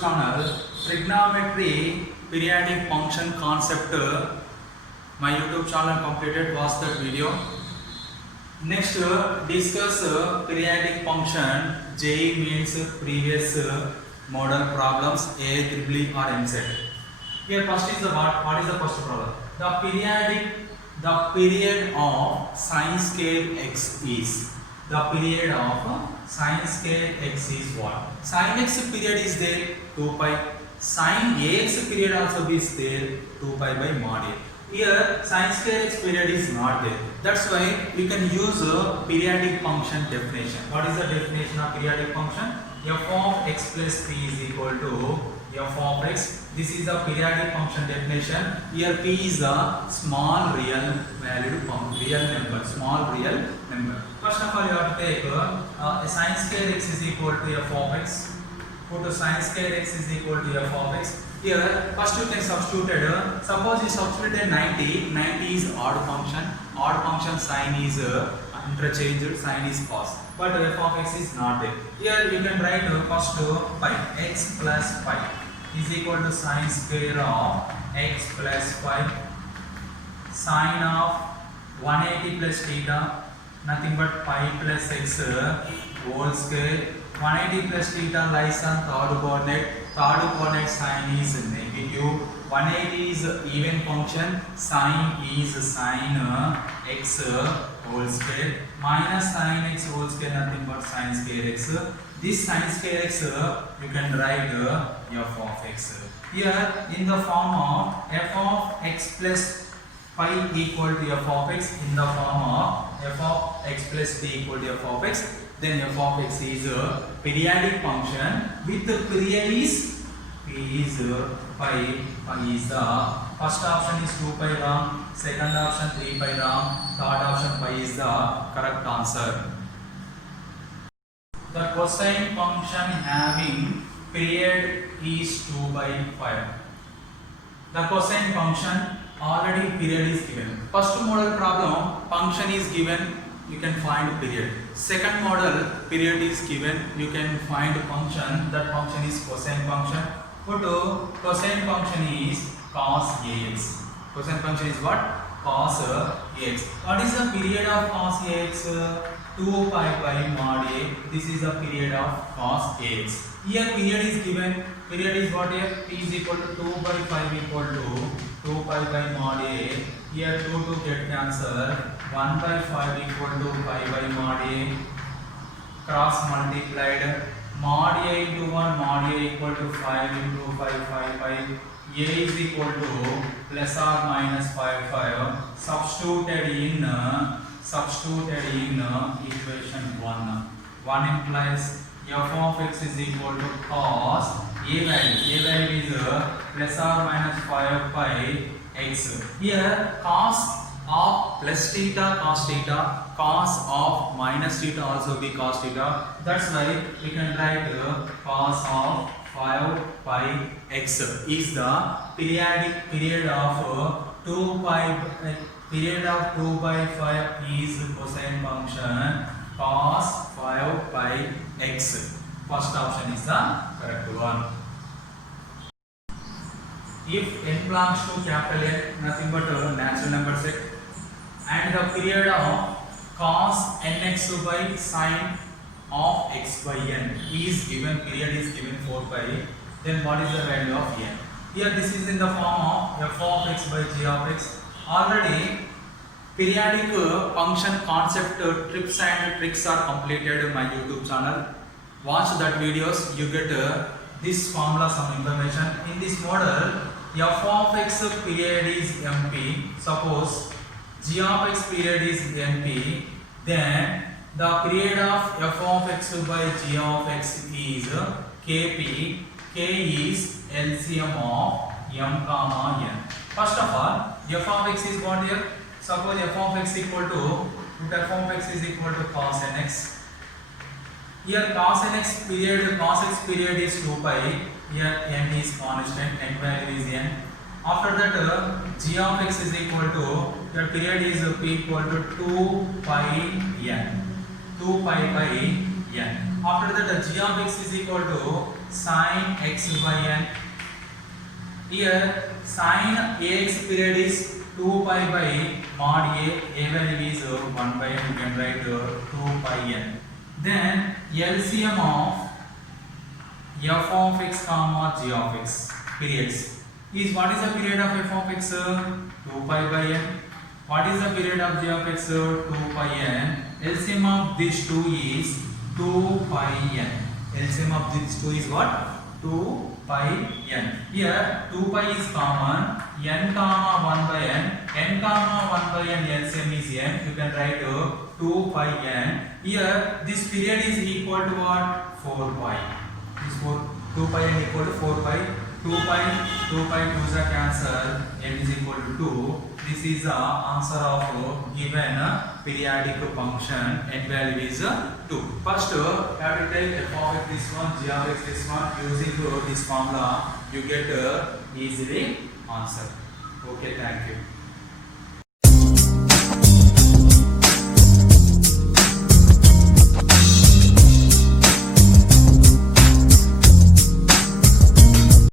channel trigonometry periodic function concept. My YouTube channel completed. Watch that video. Next discuss periodic function. JEE means previous model problems A, EEE or MSET. Here first is the what is the first problem? The period of sine scale x is. The period of sine scale x is what? Sine x period is there 2 pi. Sine ax period also is there 2 pi by mod a. Here sine scale x period is not there. That's why we can use a periodic function definition. What is the definition of periodic function? F of x plus p is equal to f of x. This is the periodic function definition. Here p is a small real valued real number. Small real number. First of all, you have to take sine scale x is equal to f of x. Put to sine scale x is equal to f of x. Here first you can substitute. Suppose you substitute 90. 90 is odd function. Odd function sine is interchanged. Sine is cos. But f of x is not there. Here you can write first pi. X plus pi is equal to sine square of x plus pi. Sine of 180 plus theta, nothing but pi plus x whole square. 180 plus theta lies on third coordinate. Third coordinate sine is negative. 180 is even function. Sine is sine x whole square minus sine x whole square, nothing but sine square x. This sine square x you can write f of x. Here in the form of f of x plus pi equal to f of x, in the form of f of x plus p equal to f of x, then f of x is a periodic function with the period is p is pi. Pi is the first option is 2 pi wrong, second option 3 pi wrong, third option pi is the correct answer. The cosine function having period is 2 by 5. The cosine function already period is given. First model problem function is given, you can find period. Second model period is given, you can find function. That function is cosine function. Put cosine function is cos ax. Cosine function is what? Cos ax. What is the period of cos ax? 2 pi by mod a. This is the period of cos ax. Here period is given. Period is what here? P is equal to 2 by 5 equal to 2 pi by mod a. Here 2 to get cancelled. 1 by 5 equal to pi by mod a. Cross multiplied. Mod a into 1, mod a equal to 5 into 5 pi. A is equal to plus or minus 5. Substituted in equation 1. 1 implies f of x is equal to cos a value is plus or minus 5 pi x. Here cos of plus theta cos theta, cos of minus theta also be cos theta. That's why we can write cos of 5 pi x is the period of 2 pi. Period of 2 by 5 is cosine function cos 5 pi x. First option is the correct one. If n belongs to capital N, nothing but a natural number set, and the period of cos nx by sine of x by n is given, period is given 4 pi, then what is the value of n? Here this is in the form of f of x by g of x. Already periodic function concept tips and tricks are completed in my YouTube channel. Watch that videos, you get this formula, some information. In this model, f of x period is mp. Suppose g of x period is np, then the period of f of x by g of x is kp. K is LCM of m comma n. First of all, f of x is what here? Suppose f of x equal to, f of x is equal to cos nx. Here cos nx period is 2 pi. Here n is constant, n value is n. After that g of x is equal to, the period is p equal to 2 pi n. 2 pi by n. After that g of x is equal to sin x by n. Here sin ax period is 2 pi by mod a value is 1 by n, you can write 2 pi n. Then LCM of f of x comma g of x periods is, what is the period of f of x? 2 pi by n. What is the period of g of x? 2 pi n. LCM of these two is 2 pi n. LCM of these two is what? 2 pi n. Here 2 pi is common, n comma 1 by n comma 1 by n, LCM is n, you can write 2 pi n. Here this period is equal to what? 4 pi. This 2 pi n equal to 4 pi. 2 pi 2's are cancelled, n is equal to 2. This is the answer of given periodic function, n value is 2. First you have to take f of x this one, g of x this one. Using this formula you get easily answer. Okay, thank you.